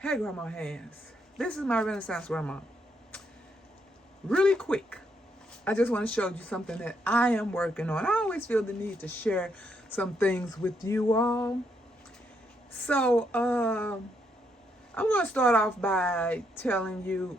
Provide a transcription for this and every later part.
Hey, Grandma Hands. This is my Renaissance Grandma. Really quick, I just want to show you something that I am working on. I always feel the need to share some things with you all. So, I'm going to start off by telling you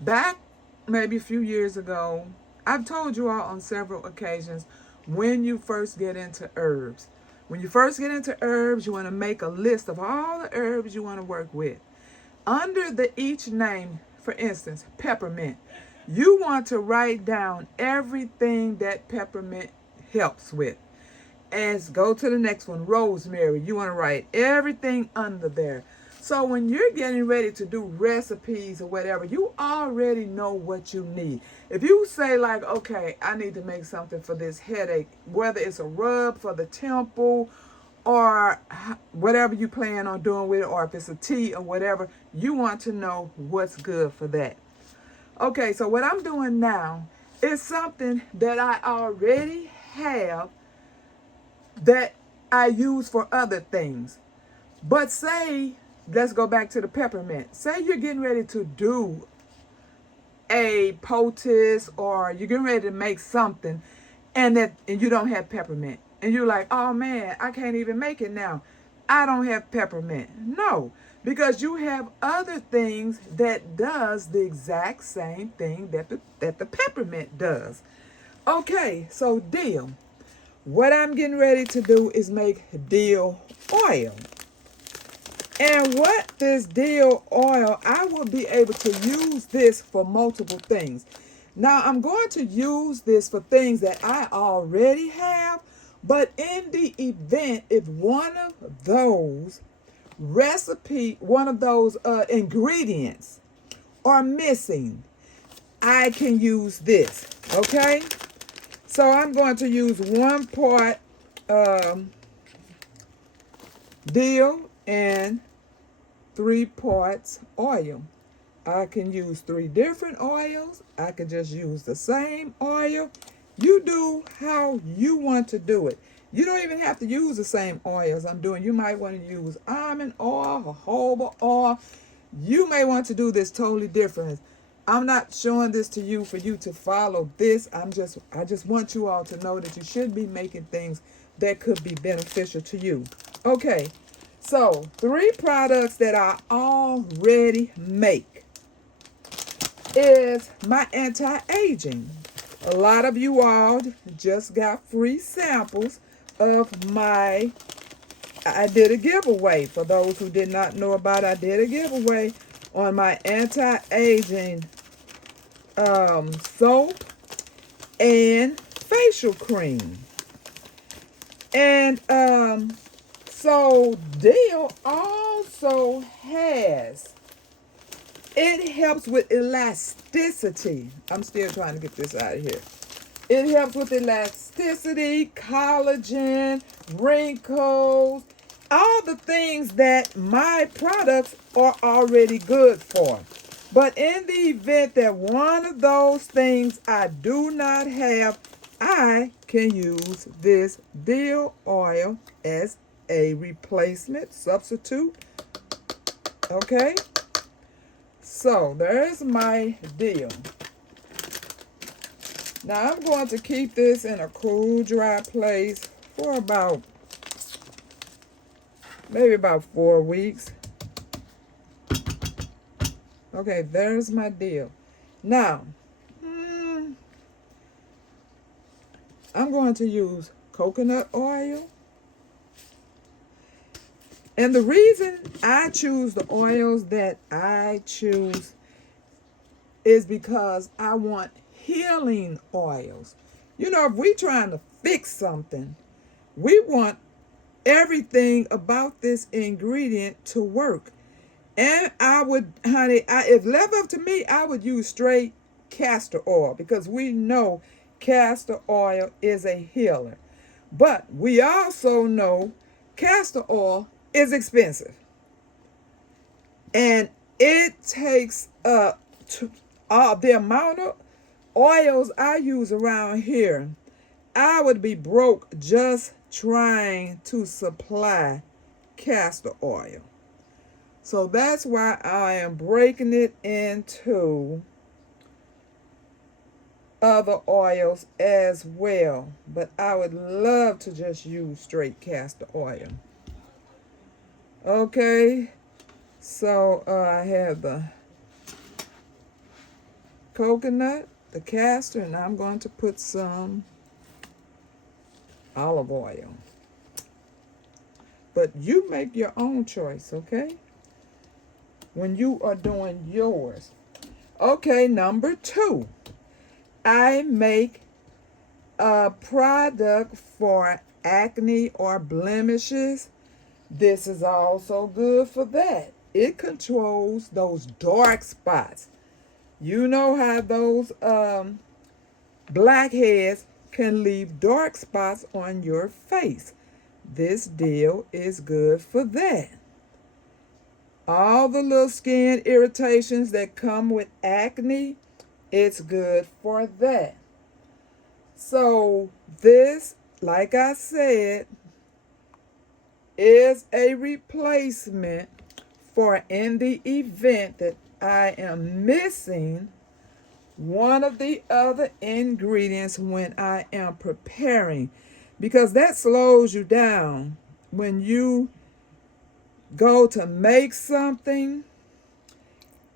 back maybe a few years ago, I've told you all on several occasions when you first get into herbs. When you first get into herbs, you want to make a list of all the herbs you want to work with. Under each name, for instance, peppermint, you want to write down everything that peppermint helps with. As go to the next one, rosemary, you want to write everything under there. So when you're getting ready to do recipes or whatever, you already know what you need. If you say like, okay, I need to make something for this headache, whether it's a rub for the temple or whatever you plan on doing with it, or if it's a tea or whatever, you want to know what's good for that. Okay, so what I'm doing now is something that I already have that I use for other things. But say, let's go back to the peppermint. Say you're getting ready to do a poultice or you're getting ready to make something and you don't have peppermint. And you're like, oh man, I can't even make it now. I don't have peppermint. No, because you have other things that does the exact same thing that the peppermint does. Okay, so dill. What I'm getting ready to do is make dill oil. And what this dill oil, I will be able to use this for multiple things. Now, I'm going to use this for things that I already have, but in the event if one of those ingredients are missing, I can use this, okay? So I'm going to use 1 part dill and 3 parts oil. I can use 3 different oils. I can just use the same oil. You do how you want to do it. You don't even have to use the same oils I'm doing. You might want to use almond oil, jojoba oil. You may want to do this totally different. I'm not showing this to you for you to follow this. I just want you all to know that you should be making things that could be beneficial to you. Okay, so 3 products that I already make is my anti-aging. A lot of you all just got free samples of I did a giveaway. For those who did not know about it, I did a giveaway on my anti-aging soap and facial cream. And so dill also it helps with elasticity. I'm still trying to get this out of here. It helps with elasticity, collagen, wrinkles, all the things that my products are already good for. But in the event that one of those things I do not have, I can use this dill oil as a replacement substitute. Okay? So there's my dill. Now I'm going to keep this in a cool, dry place for maybe about 4 weeks. Okay, there's my dill. Now, I'm going to use coconut oil. And the reason I choose the oils that I choose is because I want healing oils. You know, if we're trying to fix something, we want everything about this ingredient to work. And I would, honey, if left up to me, I would use straight castor oil because we know castor oil is a healer. But we also know castor oil is expensive. And it takes up the amount of oils I use around here. I would be broke just trying to supply castor oil. So that's why I am breaking it into other oils as well. But I would love to just use straight castor oil. Okay, so I have the coconut, the castor, and I'm going to put some olive oil. But you make your own choice, okay? When you are doing yours. Okay, number 2. I make a product for acne or blemishes. This is also good for that. It controls those dark spots. You know how those blackheads can leave dark spots on your face. This deal is good for that. All the little skin irritations that come with acne, it's good for that. So this, like I said, is a replacement for in the event that I am missing one of the other ingredients when I am preparing, because that slows you down when you go to make something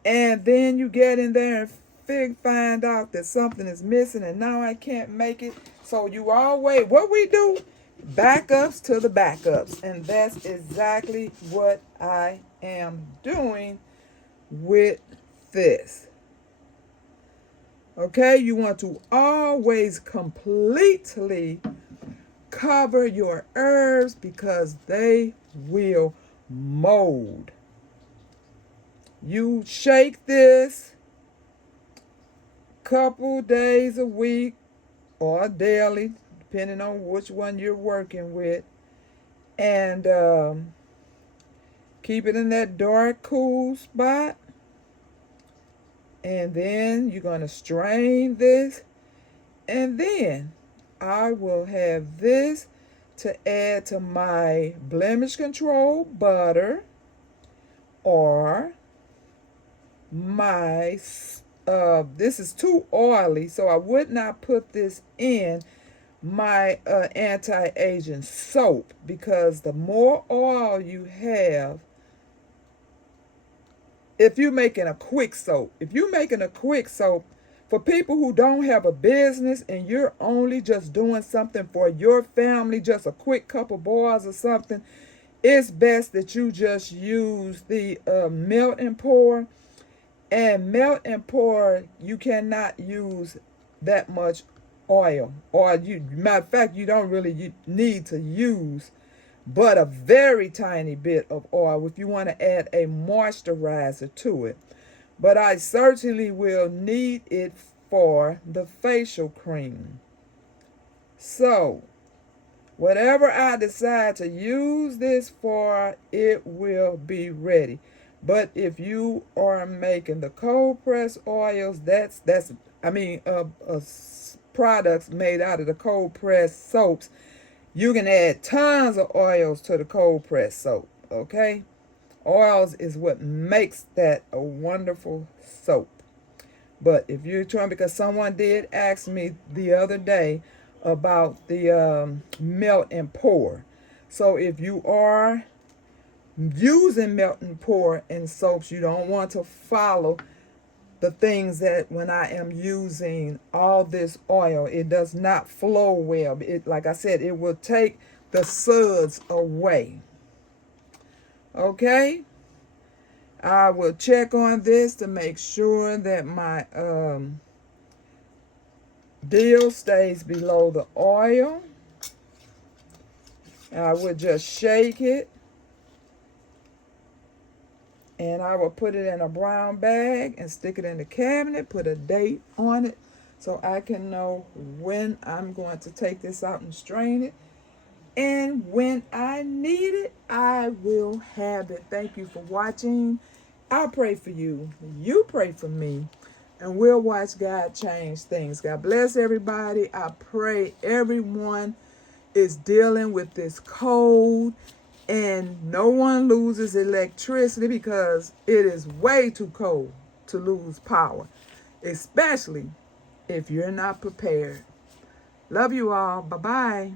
and then you get in there and find out that something is missing and now I can't make it. So you always, what we do, backups to the backups, and that's exactly what I am doing with this. Okay, you want to always completely cover your herbs because they will mold. You shake this couple days a week or daily, depending on which one you're working with, and keep it in that dark, cool spot. And then you're going to strain this, and then I will have this to add to my blemish control butter or my this is too oily, so I would not put this in my anti-aging soap, because the more oil you have, if you're making a quick soap, for people who don't have a business and you're only just doing something for your family, just a quick couple boils or something, it's best that you just use the melt and pour. And melt and pour, you cannot use that much oil. Or matter of fact, you don't really need to use but a very tiny bit of oil if you want to add a moisturizer to it. But I certainly will need it for the facial cream. So, whatever I decide to use this for, it will be ready. But if you are making the cold press oils, products made out of the cold press soaps, you can add tons of oils to the cold press soap, okay? Oils is what makes that a wonderful soap. But if you're trying, because someone did ask me the other day about the melt and pour. So if you are using melt and pour in soaps, you don't want to follow the things that when I am using all this oil, it does not flow well. Like I said, it will take the suds away. Okay? I will check on this to make sure that my dill stays below the oil. I will just shake it. And I will put it in a brown bag and stick it in the cabinet, put a date on it so I can know when I'm going to take this out and strain it. And when I need it, I will have it. Thank you for watching. I'll pray for you. You pray for me. And we'll watch God change things. God bless everybody. I pray everyone is dealing with this cold And no one loses electricity because it is way too cold to lose power, especially if you're not prepared. Love you all. Bye-bye.